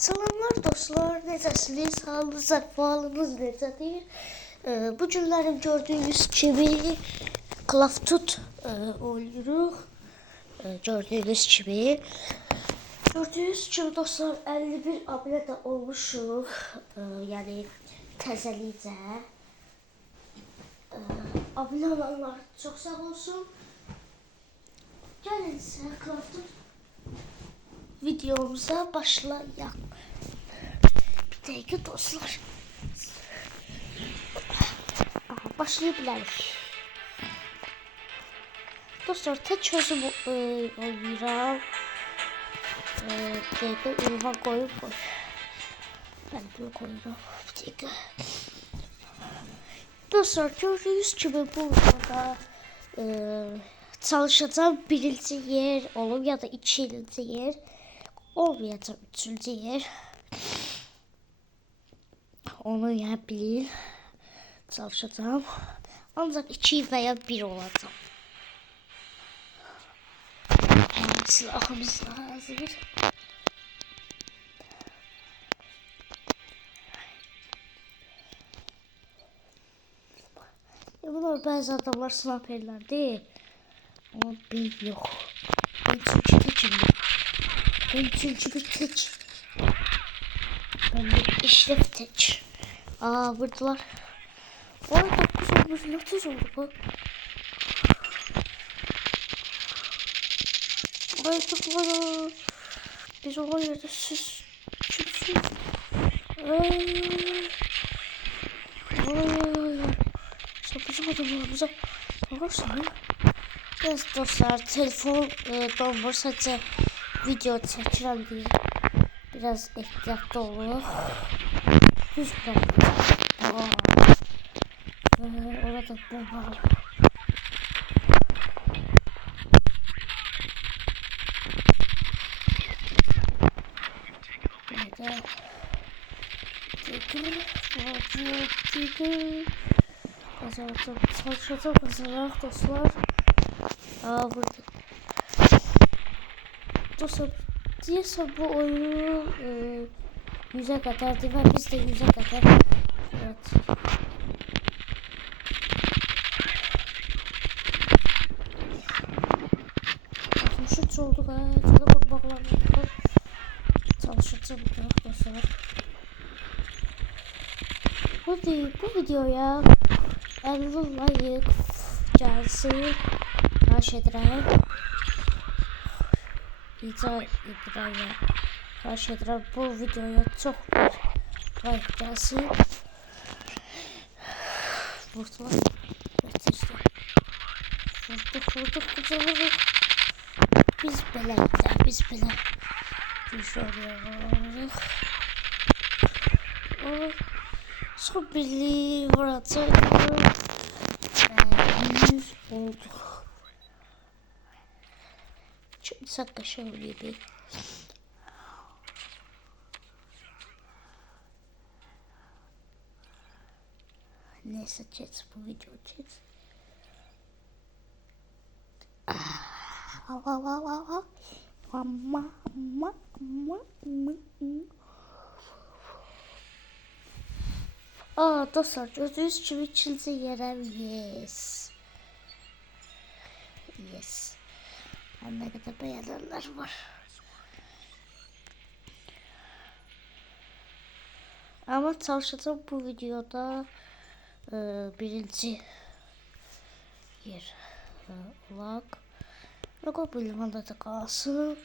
Salamlar dostlar, necəsiniz? Halınız, əhvalınız necədir? Bu günlərim gördüyünüz kimi Call of Duty oynuruq. Gördüyünüz kimi dostlar 51 abunə də olmuşuq. Yəni təzəlicə. Abunə olanlar çox sağ olsun. Gəlin sizə Call of Duty videomuza başlayaq. Bir dəqiqə dostlar. Başlaya bilərik. Dostlar tək özüm oynayıram. Bir dəqiqə ünvan qoyub qoy. Mən bunu qoyuram. Bir dəqiqə. Dostlar gördüyünüz kimi burada çalışacağım birinci yer olub ya da ikinci yer. Olmayacaq üçüncü yer. Onu yəni bilin. Çalışacağım. Ancaq 2 və ya 1 olacaq. Silahımız hazır. Bunlar bəzi adamlar sniperlərdir. Ama ben yok. Ben çünkü tekim. Ben çünkü bir tek. Ben bir işlep tek. Vurdular. O 9 olmuş, 30 oldu bu. Buraya tutmadı. Biz ona yerde siz kimsiniz? İşte bizim adamlarımıza bakarsan. Evet dostlar, telefon donmur, sadece video çəkirəm diye biraz ehtiyatlı olur. Düz bırakacağım. Orada bomba var. Çalışacağım kazanaq dostlar. Burada. Dostlar deyəsən bu oyun 100'e kadardır ve biz de 100'e kadar Şut oldu gayet da kurbağalarla çalışacağım dostlar. Bu videoya 50 like gelsin. Xahiş edirəm. Rica edirəm ya. Xahiş edirəm bu videoya çox like gəlsin. Vurdular. Vurduq. Biz belə düşürüyoruz. Son birliği vuracaq. 100 oldu. Çok şöyle bir. Neyse geç bu video geç. Dostlar gördüğünüz gibi ikinci yerem yes. Ne kadar beğenenler var. Ama çalışacağım bu videoda birinci yer olaq. Logo bu limanda da qalsın.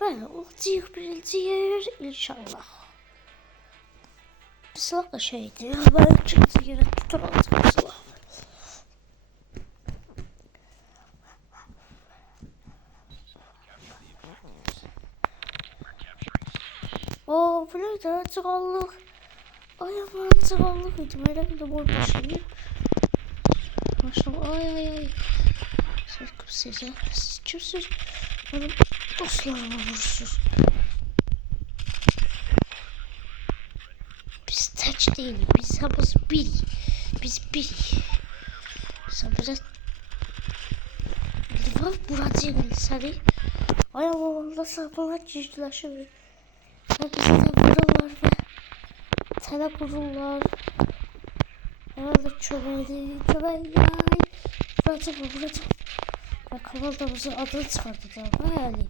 Böyle olacaq birinci yer inşallah. Silah da şeydi. Ben ikinci yere tuturacağım silah. Burada çıqallıq. Ay aman çıqallıq idi. Belə bir də boy başlayır. Maşallah ay. Siz kimsiniz? Benim dostlarıma vurursunuz. Biz tek değiliz. Biz hamımız bir. Biz bir. Sen biraz Livan vuracaq səni. Ay aman da sapına gücləşir. Ve bizi de vururlar ve tele kururlar. Herhalde çömeli. Vuracağım. Ve kanaldamızın adını çıkartacağım. Yani.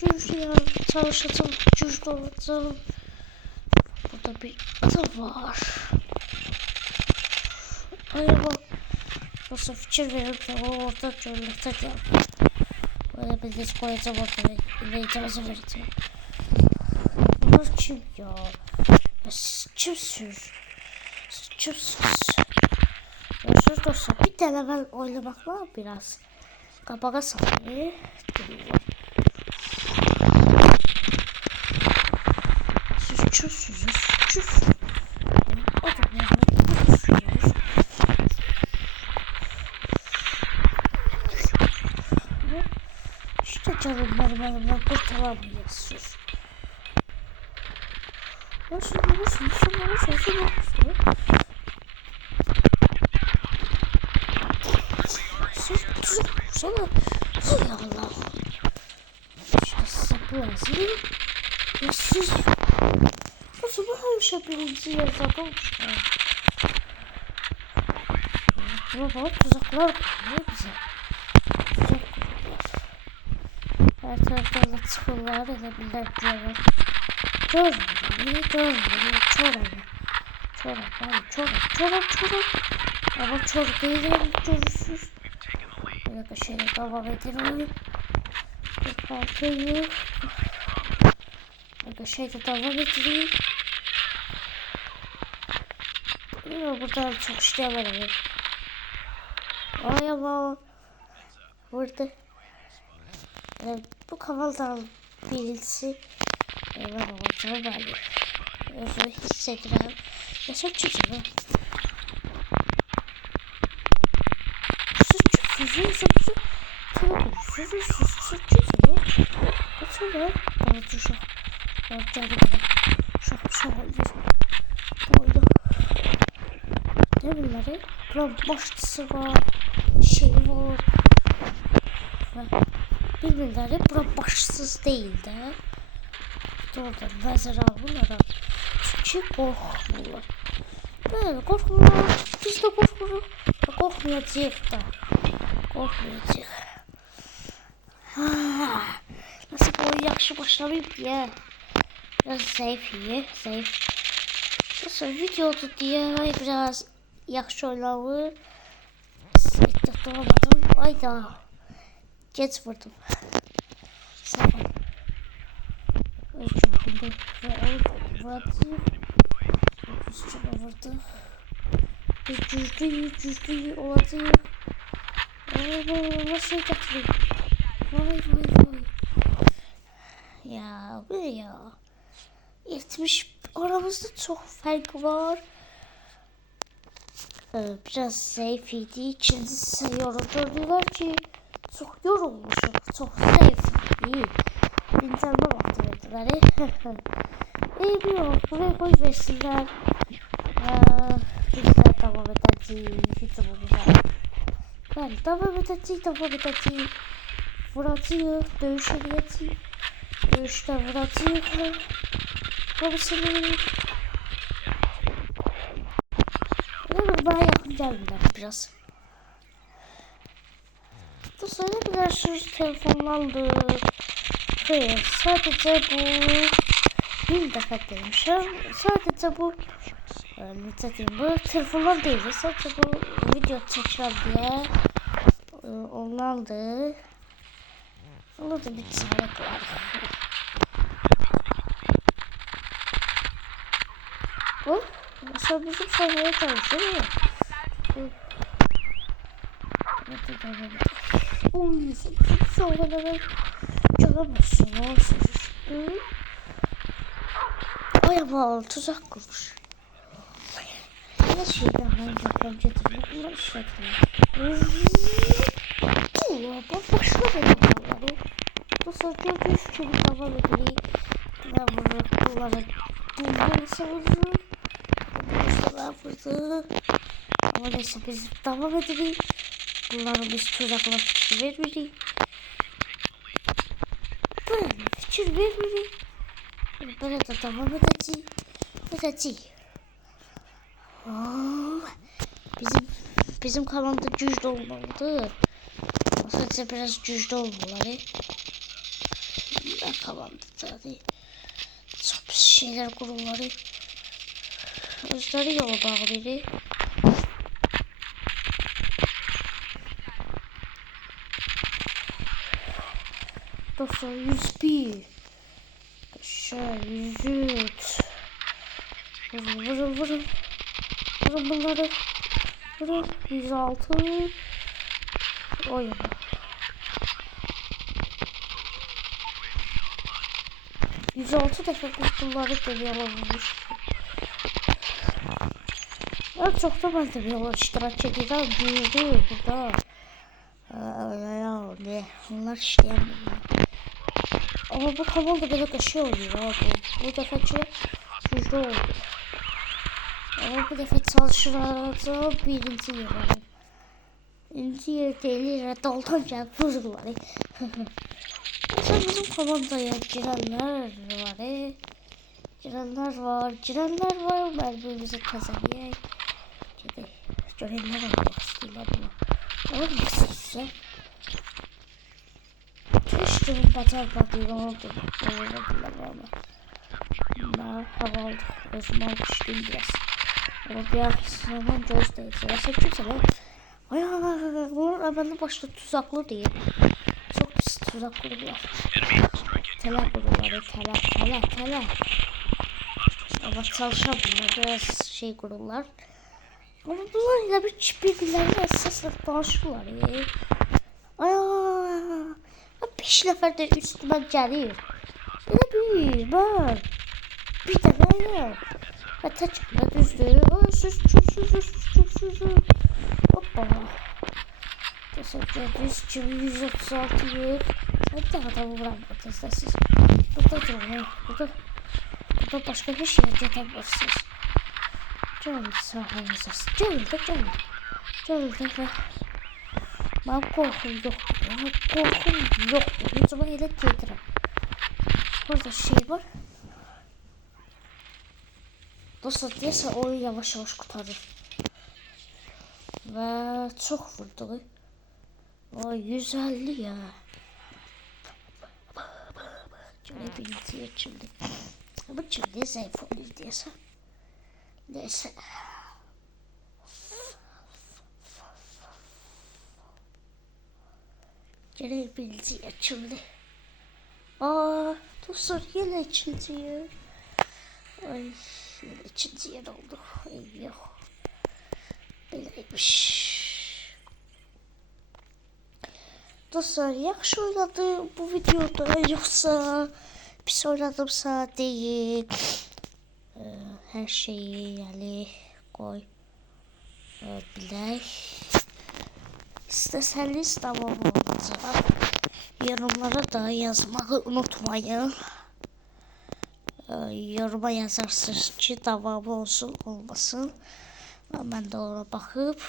Cücüler çalışacağım. Cücü olacağım. Burada bir adam var. Acaba nasıl fikir verip de o orada görülürteceğim. Böyle bir disk koyacağım ortaya. Yine icazı vereceğim. Bunlar kim ya? Siz kimsiniz? Dostlar bir tane ben oynamakla biraz kabağa sallayı duruyor. Siz kimsiniz? Adamlarla konuşuyoruz. İşte canım benim elimden kurtaramıyorsunuz. Nasıl? Sana hay Allah. İşte size bu lazım. Ya siz nasıl bu her şey birinci yerde olmuşlar. Baba tuzaklar kuruyor bize. Tuzak kuruyorlar. Her taraftan da çıkırlar edebilirler diyorlar. Görmüyor. Çorap. Ama çorap değil görürsüz. Bir dakika şöyle devam edelim. Bir kalkayım. Bir dakika şöyle devam edelim. Buradan çok işler var ama. Ay ama. Burada. Bu kavaldan birisi. Ben babacığım ben. Özür hissediyorum. Yaşam çocuğum. Sus. Kaçın lan. Bana tuşa. Geldi bana. Şak Boyda. Ne bunları? Buranın başçısı var. Şey var. Bilmirler buranın başsız değil de. Doğrudan nazar al bunlara. Çünkü korkmuyorlar. Böyle korkmuyorlar. Biz de korkmuyoruz. Korkmayacak da. Nasıl bu oyun yaxşı başlamayayım diye. Biraz zayıf. Nasıl videodu diye biraz yaxşı oynanır. Tutamadım. Ayda. Geç vurdum. Sağ ol. Özür vurdu. Cüzdüğü olacak. Nasıl getiriyor? Vay. Ya bu ya. 70 aramızda çok fark var. Biraz zayıfydı. İkincisi yoruldular ki çok yorulmuşum. Çok zayıfydı. İnsanlar baktırdılar. İyi bir yok. Buraya koy versinler. Biz de devam edeceğiz. Hiç olmayacak. Ben devam edeceğiz. Vuracağız. Dövüşeceğiz. Dövüşte vuracağız. Babasını. Bana yakın geldiler biraz. Bu sene biraz şu telefonlandı. Hayır, sadece bu bir defa demişim. Sadece bu bu telefonlar değil. Sadece bu video çekeceğim diye onlandı. Onda da bir çarek var. Bu mesela bizim sayfaya çalışıyor mu? Oy, sonra da ben çalamazsın. Ay ama tuzak kurmuş. Ne şeyden ben yapacağım getirdim. Bunlar işlettim. Ya bak başına benim bunları. Bu saatte bir çocuk hava ödülü. Ben bunları bunları savururum. Bunları vurdu. Ama neyse biz devam edelim. Bunları biz tuzakla fikir vermeyeyim. Böyle fikir vermeyeyim. Böyle de devam edeceğiz. Bizim kanalda güçlü olmalıdır. Sadece biraz güçlü olmaları. Ben kanalda tabii çok pis şeyler kurulları. Özleri yola bağlı. Dostlar 101. Aşağı 103. Vurun. Vurun bunları. Vurun 106. Oyun. %6 defa bunları deniyorlarmış. En çok da ben de bir iştirak edeceğim. Büyüdü burada. Ne? Onlar işleyen bunlar. Ama bu kanalda böyle bir şey oluyor abi. Bu defaçı yüzde oldu. Ama bu defa çalışırlarsa birinci yer var. Birinci yer değil, redaldan gelip huzurlar. Mesela bizim kanalda girenler var. Birbirimizi kazanıyor. Görenler olmak istiyorlar buna. Olmasın size. Keşke ben bacarmadığım oldu. Ben hava aldım. Özüm almıştım biraz. Ama bir zaman göz değilse. Mesela kimse lan. Bunlar benden başta tuzaklı değil. Çok pis tuzaklılar. Tele kururlar. Ama çalışan bunlar biraz şey kururlar. Ama bunlarla birbirlerine esasla danışırlar. Beş nefer de üstüme gəlir. Elə ben. Bir dəfə ya. Və təkmə düzdür. Sus. Hoppa. Təsəkkür kimi 136 yer. Sən də adamı bırakmadınız da siz. Burada durun. Burada başka bir şey getirmişsiniz. Gelin sahanıza. Gelin de. Ben korkum yoktur. Yüzüme ele getirin. Burada şey var. Dostlar deyəsə oyun yavaş kurtarır. Ve çok vurdu. O 150 ya. Görebildiği şimdi. Bu şimdi zayıf olur deyəsə. Neyse. Görebildiği açıldı. Dostlar yine ikinci yer. Ay yine ikinci yer oldu. Ay yok. Böyleymiş. Dostlar yaxşı oynadım bu videoda yoksa pis oynadımsa değil. Her şeyi yani koy. Bilək. İstəsəniz tamam olacaq. Yorumlara da yazmağı unutmayın. Yoruma yazarsınız ki davamı olsun olmasın. Ben de ona bakıp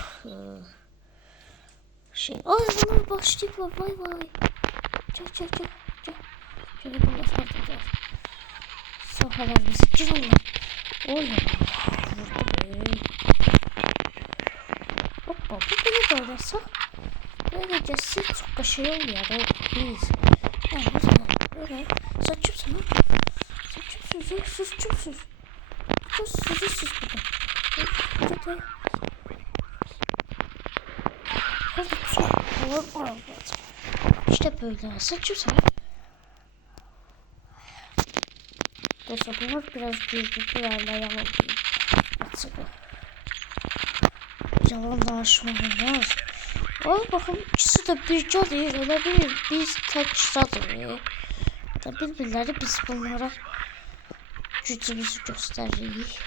bunlar başlayıp vay. Gel. Şöyle bunlar farklı. Sahalarımızı girelim. Hoppa bu beni de oynarsa. Böylece siz çok da şey oluyor. Biz. Öyle. Sen kimsin lan? Sus burada. İşte böyle. Sen kimsin lan? Dostlar bunlar biraz büyüklüklerle yalan değil. Açıkı. Yalan danışmak olmaz. Bakın ikisi de bir gelir, öyle bir biz tek satırıq. Da birbirleri biz bunlara gücümüzü gösteririk.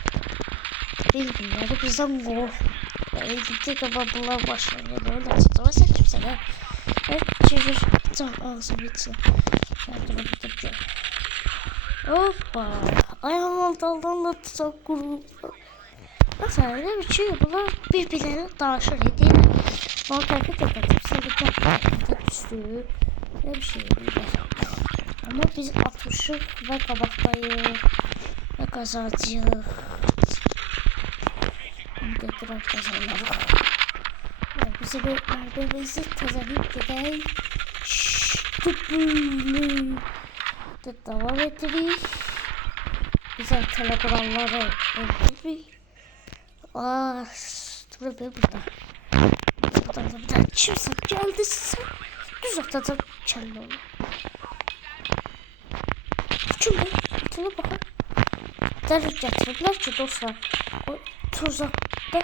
Birbirleri bizden korkmuyor. Gittik ama bunlar başlarına öyle açıklama sen kimsen ha? Çevir, ağzım bitsin. Şartımı bitireceğim. Hoppa. Ayağım daldan tutsak kurulu. Mesela öyle bir şey bunlar birbirlerine danışır edilir. Ama hareket edelim. Sadece düştü. Ne bir şey değil. Ama biz 60'lık ve kabaktayız. Kazacağıq. Götürək kazanları. Bize bir mərbəmizi təzəliyib gedək. Böyle de devam edirik. Güzel telekuralları öldürürük. Dur be burada. Buradan da bir daha kimse geldiyse düz atacak kelle onu. Kim be? İtine bakın. Dərib gətiriblər ki dostlar. O tuzakda.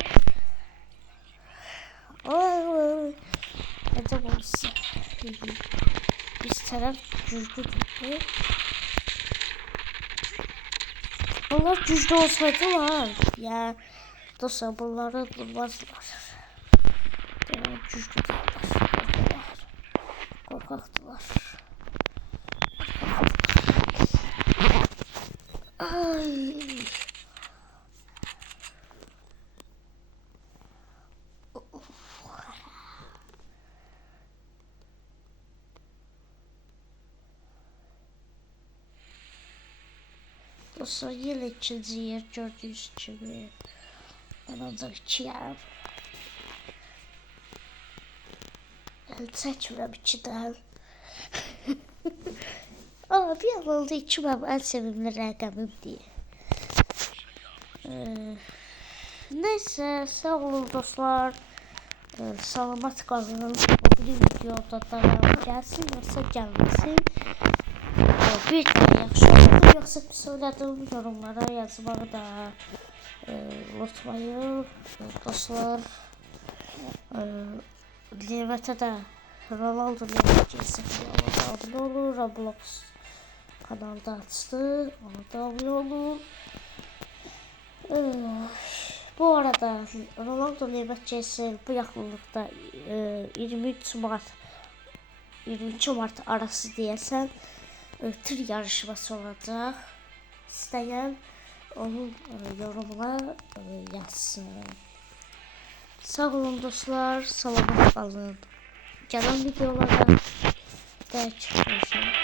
Əcəb olsa. Biz tərəf güclüdür. Bunlar güclü olsaydılar ya dostlar bunları durmazlar. Demek güclü değiller. Korkaktılar. Ay. Dostlar yine ikinci yer gördüğünüz gibi. Ben ancak 2 yer. El çəkmirəm 2-dən. Ama bir an oldu 2 mənim ən sevimli rəqəmim diye. Neyse sağ olun dostlar. Salamat qalın. Bu videoda davam gəlsin yoxsa gəlməsin. Bir tane yaxşı oldu yoxsa pis oynadım yorumlara yazmağı da unutmayın dostlar. Levətə də Ronaldo Levət abone olur. Roblox kanalda açtı. Ona da abone olun. Bu arada Ronaldo Levət CS bu yaxınlıqda 23 Mart arası deyəsən tır yarışması olacaq. İstəyən onun yorumuna yazsın. Sağ olun dostlar, salamat qalın. Gələn videolarda görüşürüz.